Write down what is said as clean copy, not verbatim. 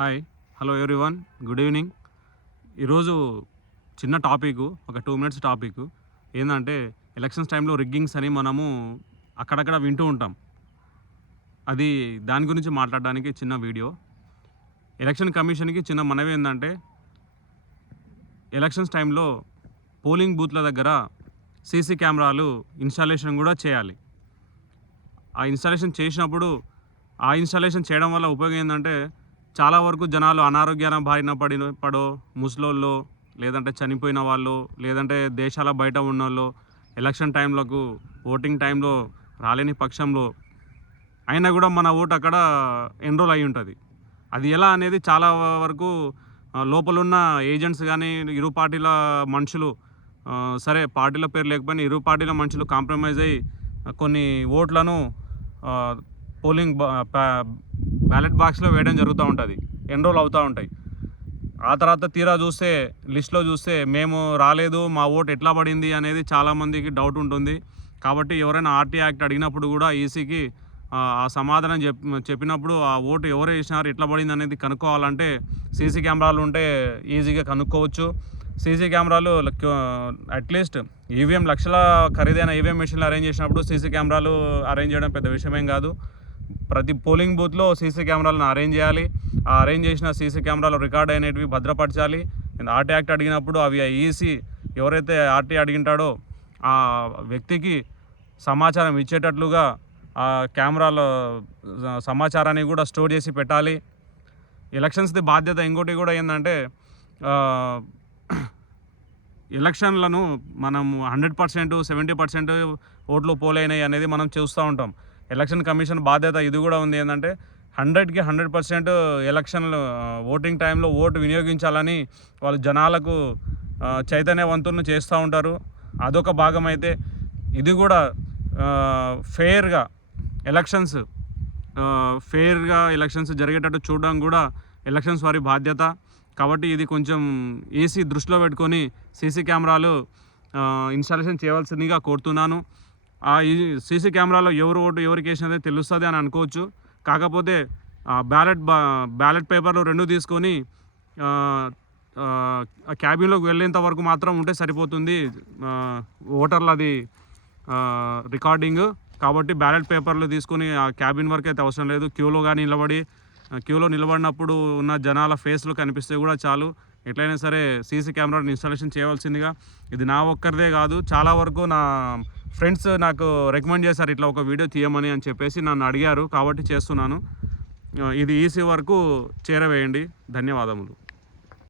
Hi hello everyone good evening. ఈరోజు చిన్న topic, ఒక 2 మినిట్స్ టాపిక్ ఏంటంటే ఎలక్షన్స్ టైంలో రిగ్గింగ్స్ అని మనము అక్కడక్కడ వింటూ ఉంటాం. అది దాని గురించి మాట్లాడడానికి చిన్న వీడియో. ఎలక్షన్ కమిషన్కి చిన్న మనవి ఏంటంటే ఎలక్షన్స్ టైంలో పోలింగ్ బూత్ల దగ్గర సీసీ కెమెరాలు ఇన్స్టాలేషన్ కూడా చేయాలి. ఆ ఇన్స్టాలేషన్ చేసినప్పుడు ఆ ఇన్స్టాలేషన్ చేయడం వల్ల ఉపయోగం ఏంటంటే చాలా వరకు జనాలు అనారోగ్యాల బారిన పడో, ముసలోళ్ళు, లేదంటే చనిపోయిన వాళ్ళు, లేదంటే దేశాల బయట ఉన్నోళ్ళు ఎలక్షన్ టైంలకు ఓటింగ్ టైంలో రాలేని పక్షంలో అయినా కూడా మన ఓటు అక్కడ ఎన్రోల్ అయి ఉంటుంది. అది ఎలా అనేది చాలా వరకు లోపలున్న ఏజెంట్స్ కానీ ఇరు పార్టీల మనుషులు, సరే పార్టీల పేరు లేకపోయినా ఇరు పార్టీల మనుషులు కాంప్రమైజ్ అయ్యి కొన్ని ఓట్లను పోలింగ్ బ్యాలెట్ బాక్స్లో వేయడం జరుగుతూ ఉంటుంది, ఎన్రోల్ అవుతూ ఉంటాయి. ఆ తర్వాత తీరా చూస్తే లిస్ట్లో చూస్తే మేము రాలేదు, మా ఓటు ఎట్లా పడింది అనేది చాలామందికి డౌట్ ఉంటుంది. కాబట్టి ఎవరైనా ఆర్టీ యాక్ట్ అడిగినప్పుడు కూడా ఈసీకి ఆ సమాధానం చెప్పినప్పుడు ఆ ఓటు ఎవరు వేసినారు, ఎట్లా పడింది అనేది కనుక్కోవాలంటే సీసీ కెమెరాలు ఉంటే ఈజీగా కనుక్కోవచ్చు. సీసీ కెమెరాలు అట్లీస్ట్ ఈవీఎం లక్షల ఖరీదైన ఈవీఎం మెషిన్లు అరేంజ్ చేసినప్పుడు సీసీ కెమెరాలు అరేంజ్ చేయడం పెద్ద విషయమేం కాదు. ప్రతి పోలింగ్ బూత్లో సీసీ కెమెరాలను అరేంజ్ చేయాలి. ఆ అరేంజ్ చేసిన సీసీ కెమెరాలు రికార్డ్ అయినవి భద్రపరచాలి. ఆర్టీ యాక్ట్ అడిగినప్పుడు అవి ఈసీ ఎవరైతే ఆర్టీ అడిగింటాడో ఆ వ్యక్తికి సమాచారం ఇచ్చేటట్లుగా ఆ కెమెరాల సమాచారాన్ని కూడా స్టోర్ చేసి పెట్టాలి. ఎలక్షన్స్ది బాధ్యత ఇంకోటి కూడా ఏంటంటే ఎలక్షన్లను మనం 100%, 70% ఓట్లు పోలైనాయి అనేది మనం చూస్తూ ఉంటాం. ఎలక్షన్ కమిషన్ బాధ్యత ఇది కూడా ఉంది ఏంటంటే 100కి 100% ఎలక్షన్లు ఓటింగ్ టైంలో ఓటు వినియోగించాలని వాళ్ళు జనాలకు చైతన్యవంతులను చేస్తూ ఉంటారు. అదొక భాగం అయితే ఇది కూడా ఫెయిర్గా ఎలక్షన్స్ జరిగేటట్టు చూడడం కూడా ఎలక్షన్స్ వారి బాధ్యత. కాబట్టి ఇది కొంచెం ఏసీ దృష్టిలో పెట్టుకొని సీసీ కెమెరాలు ఇన్స్టాలేషన్ చేయవలసిందిగా కోరుతున్నాను. ఈ సీసీ కెమెరాలో ఎవరు ఓటు ఎవరికి వేసినదే తెలుస్తుంది అని అనుకోవచ్చు. కాకపోతే బ్యాలెట్ పేపర్లు 2 తీసుకొని క్యాబిన్లోకి వెళ్ళేంత వరకు మాత్రం ఉంటే సరిపోతుంది ఓటర్లది రికార్డింగ్. కాబట్టి బ్యాలెట్ పేపర్లు తీసుకొని ఆ క్యాబిన్ వరకు అయితే అవసరం లేదు. క్యూలో నిలబడినప్పుడు ఉన్న జనాల ఫేస్లు కనిపిస్తే కూడా చాలు. ఎట్లయినా సరే సీసీ కెమెరాని ఇన్స్టాలేషన్ చేయవలసిందిగా. ఇది నా ఒక్కరిదే కాదు, చాలా వరకు నా ఫ్రెండ్స్ నాకు రికమెండ్ చేశారు ఇట్లా ఒక వీడియో తీయమని అని చెప్పేసి నన్ను అడిగారు. కాబట్టి చేస్తున్నాను. ఇది ఈసీ వరకు చేరవేయండి. ధన్యవాదములు.